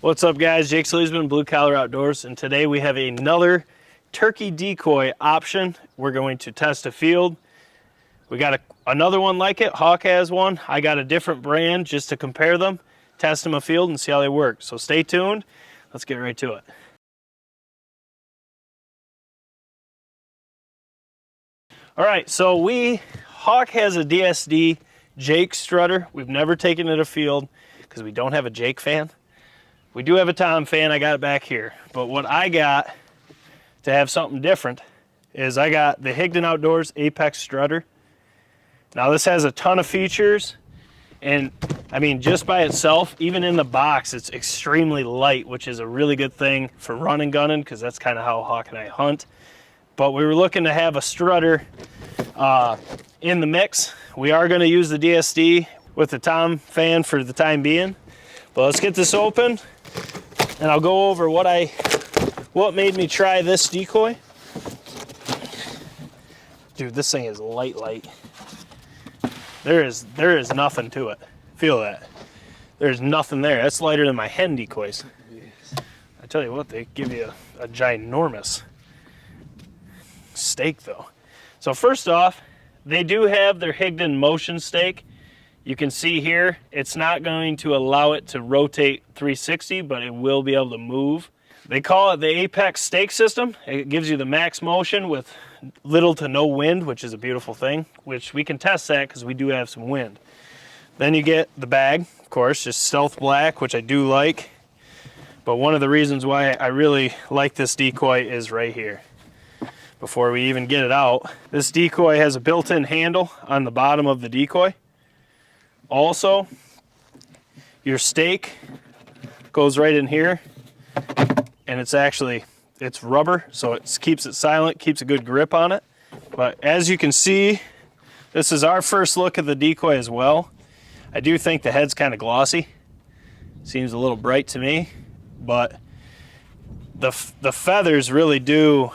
What's up, guys? Jake SLEASMAN, Blue Collar Outdoors, and today we have another turkey decoy option. We're going to test a field. We got another one like it. Hawk has one. I got a different brand just to compare them, test them a field, and see how they work. So stay tuned. Let's get right to it. All right, so Hawk has a DSD Jake strutter. We've never taken it afield because we don't have a Jake fan. We do have a Tom fan. I got it back here. But what I got to have something different is I got the Higdon Outdoors Apex strutter. Now this has a ton of features, and I mean, just by itself, even in the box, it's extremely light, which is a really good thing for running gunning, because that's kind of how Hawk and I hunt. But we were looking to have a strutter in the mix. We are going to use the DSD with the Tom fan for the time being. But let's get this open, and I'll go over what made me try this decoy. Dude, this thing is light. There is nothing to it. Feel that. There's nothing there. That's lighter than my hen decoys. I tell you what, they give you a ginormous stake though. So first off, they do have their Higdon motion stake. You can see here, it's not going to allow it to rotate 360, but it will be able to move. They call it the Apex stake system. It gives you the max motion with little to no wind, which is a beautiful thing, which we can test that because we do have some wind. Then you get the bag, of course, just stealth black, which I do like. But one of the reasons why I really like this decoy is right here. Before we even get it out, this decoy has a built-in handle on the bottom of the decoy. Also, your stake goes right in here, and it's rubber, so it keeps it silent, keeps a good grip on it. But as you can see, this is our first look at the decoy as well. I do think the head's kind of glossy. Seems a little bright to me, but the feathers really do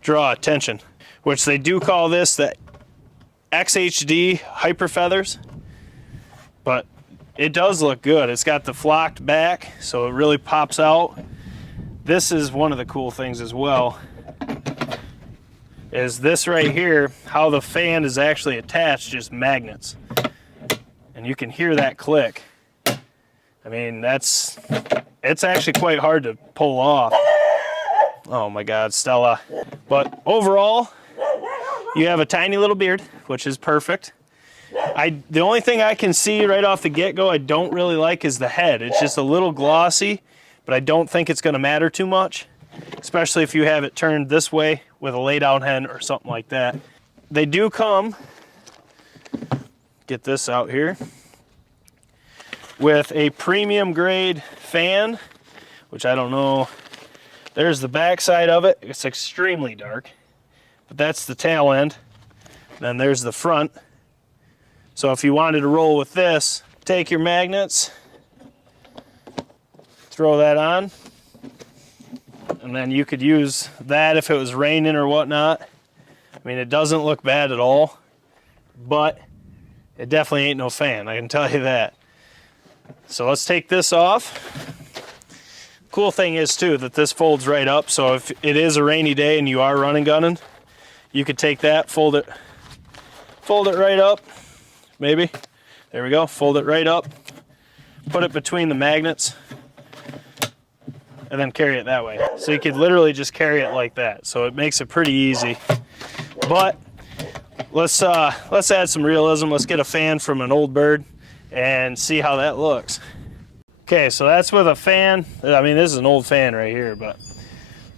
draw attention, which they do call this the XHD hyper feathers, but it does look good. It's got the flocked back, so it really pops out. This is one of the cool things as well, is this right here, how the fan is actually attached, just magnets. And you can hear that click. I mean, it's actually quite hard to pull off. Oh my God, Stella. But overall, you have a tiny little beard, which is perfect. The only thing I can see right off the get-go I don't really like is the head. It's just a little glossy, but I don't think it's gonna matter too much, especially if you have it turned this way with a lay-down hen or something like that. They do come, get this out here, with a premium grade fan, which I don't know. There's the back side of it. It's extremely dark, but that's the tail end. Then there's the front. So if you wanted to roll with this, take your magnets, throw that on, and then you could use that if it was raining or whatnot. I mean, it doesn't look bad at all, but it definitely ain't no fan, I can tell you that. So let's take this off. Cool thing is too that this folds right up, so if it is a rainy day and you are running gunning, you could take that, fold it right up, maybe. There we go, fold it right up, put it between the magnets, and then carry it that way. So you could literally just carry it like that. So it makes it pretty easy. But let's add some realism. Let's get a fan from an old bird and see how that looks. Okay, so that's with a fan. I mean, this is an old fan right here, but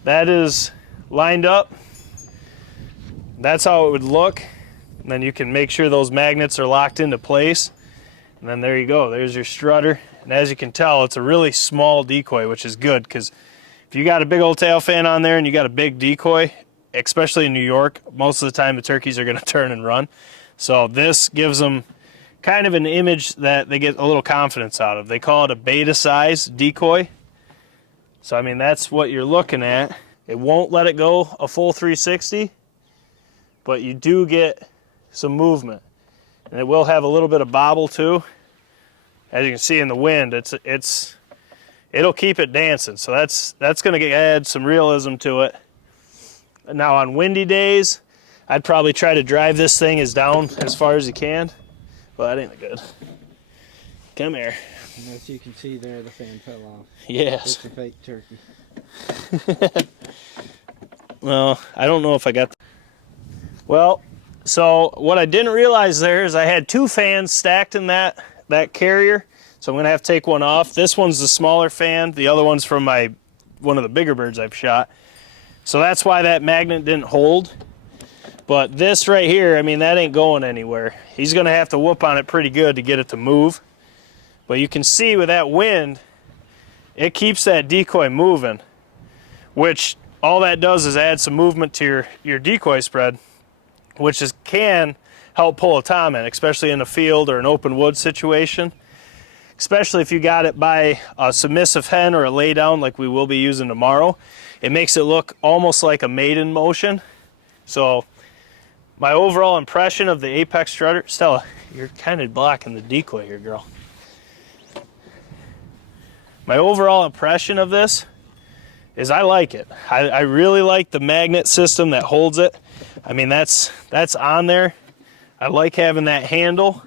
that is lined up. That's how it would look. And then you can make sure those magnets are locked into place. And then there you go, there's your strutter. And as you can tell, it's a really small decoy, which is good, because if you got a big old tail fan on there and you got a big decoy, especially in New York, most of the time the turkeys are gonna turn and run. So this gives them kind of an image that they get a little confidence out of. They call it a beta size decoy. So I mean, that's what you're looking at. It won't let it go a full 360, but you do get some movement. And it will have a little bit of bobble too. As you can see in the wind, it's it'll keep it dancing. So that's going to add some realism to it. Now on windy days, I'd probably try to drive this thing down as far as you can. Well, that ain't good. Come here. And as you can see there, the fan fell off. Yes. It's a fake turkey. Well, I don't know if I got... Well, so what I didn't realize there is I had 2 fans stacked in that carrier. So I'm going to have to take one off. This one's the smaller fan. The other one's from one of the bigger birds I've shot. So that's why that magnet didn't hold. But this right here, I mean, that ain't going anywhere. He's going to have to whoop on it pretty good to get it to move. But you can see with that wind, it keeps that decoy moving, which all that does is add some movement to your decoy spread, which can help pull a tom in, especially in a field or an open wood situation. Especially if you got it by a submissive hen or a lay down like we will be using tomorrow. It makes it look almost like a maiden motion. So my overall impression of the Apex strutter, Stella, you're kind of blocking the decoy here, girl. My overall impression of this is I like it. I really like the magnet system that holds it. I mean, that's on there. I like having that handle.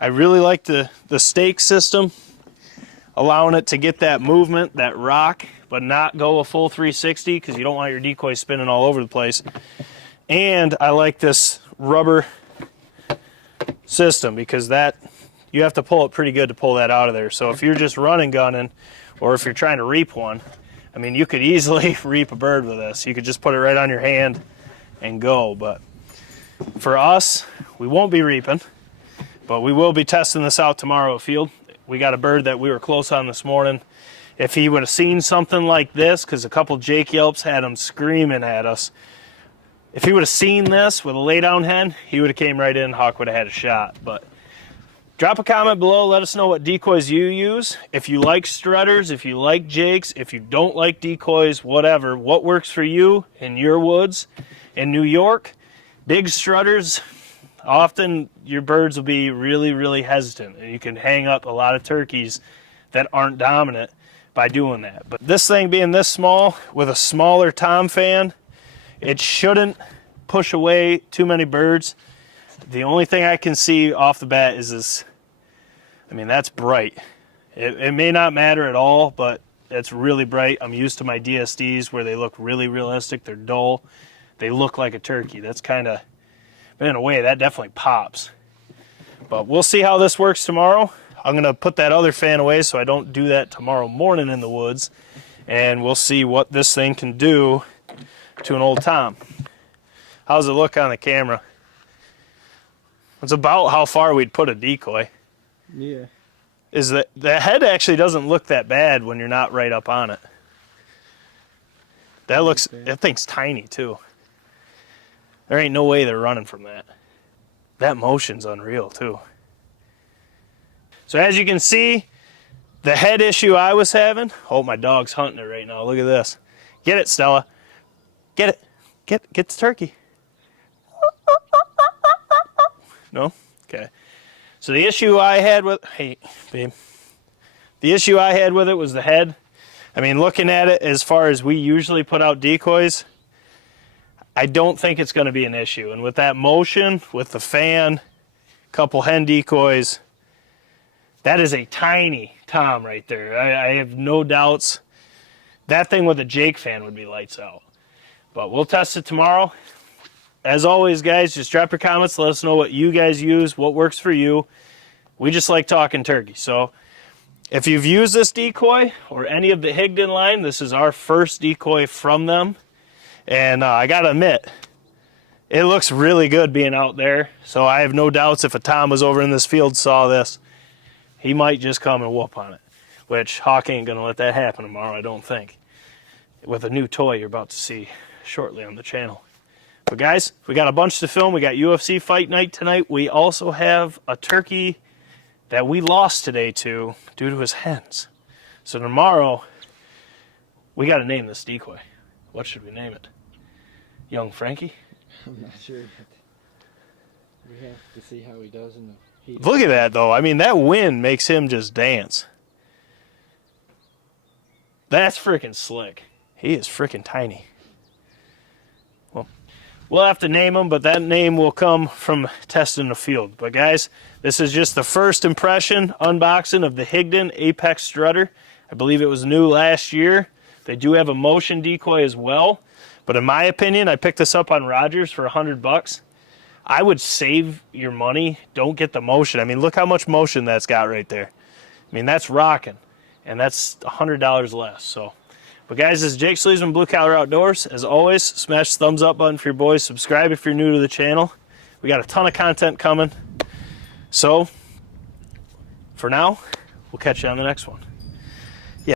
I really like the stake system, allowing it to get that movement, that rock, but not go a full 360 because you don't want your decoy spinning all over the place. And I like this rubber system because you have to pull it pretty good to pull that out of there. So if you're just running gunning, or if you're trying to reap one, I mean, you could easily reap a bird with this. You could just put it right on your hand and go. But for us, we won't be reaping. But we will be testing this out tomorrow afield. We got a bird that we were close on this morning. If he would have seen something like this, because a couple Jake yelps had him screaming at us. If he would have seen this with a lay down hen, he would have came right in, Hawk would have had a shot. But drop a comment below, let us know what decoys you use. If you like strutters, if you like Jakes, if you don't like decoys, whatever, what works for you in your woods. In New York, big strutters, often your birds will be really, really hesitant, and you can hang up a lot of turkeys that aren't dominant by doing that. But this thing being this small with a smaller tom fan, it shouldn't push away too many birds. The only thing I can see off the bat is this. I mean, that's bright. It may not matter at all, but it's really bright. I'm used to my DSDs where they look really realistic. They're dull. They look like a turkey. That's kind of... But in a way, that definitely pops. But we'll see how this works tomorrow. I'm going to put that other fan away so I don't do that tomorrow morning in the woods. And we'll see what this thing can do to an old tom. How's it look on the camera? It's about how far we'd put a decoy. Yeah. Is that the head actually doesn't look that bad when you're not right up on it. That thing's tiny too. There ain't no way they're running from that. That motion's unreal too. So as you can see, the head issue I was having, oh, my dog's hunting it right now. Look at this. Get it, Stella. Get it. Get the turkey. No? Okay. So the issue I had with, hey, babe. The issue I had with it was the head. I mean, looking at it as far as we usually put out decoys, I don't think it's going to be an issue. And with that motion, with the fan, couple hen decoys, that is a tiny tom right there. I have no doubts. That thing with a Jake fan would be lights out. But we'll test it tomorrow. As always, guys, just drop your comments. Let us know what you guys use, what works for you. We just like talking turkey. So if you've used this decoy or any of the Higdon line, this is our first decoy from them. And I got to admit, it looks really good being out there. So I have no doubts if a tom was over in this field saw this, he might just come and whoop on it. Which Hawk ain't going to let that happen tomorrow, I don't think. With a new toy you're about to see shortly on the channel. But guys, we got a bunch to film. We got UFC fight night tonight. We also have a turkey that we lost today due to his hens. So tomorrow, we got to name this decoy. What should we name it? Young Frankie? I'm not sure. We have to see how he does in the heat. Look at that, though. I mean, that wind makes him just dance. That's freaking slick. He is freaking tiny. Well, we'll have to name him, but that name will come from testing the field. But guys, this is just the first impression unboxing of the Higdon Apex Strutter. I believe it was new last year. They do have a motion decoy as well. But in my opinion, I picked this up on Rogers for $100. I would save your money. Don't get the motion. I mean, look how much motion that's got right there. I mean, that's rocking. And that's $100 less. So, but guys, this is Jake SLEASMAN, Blue Collar Outdoors. As always, smash the thumbs up button for your boys. Subscribe if you're new to the channel. We got a ton of content coming. So, for now, we'll catch you on the next one.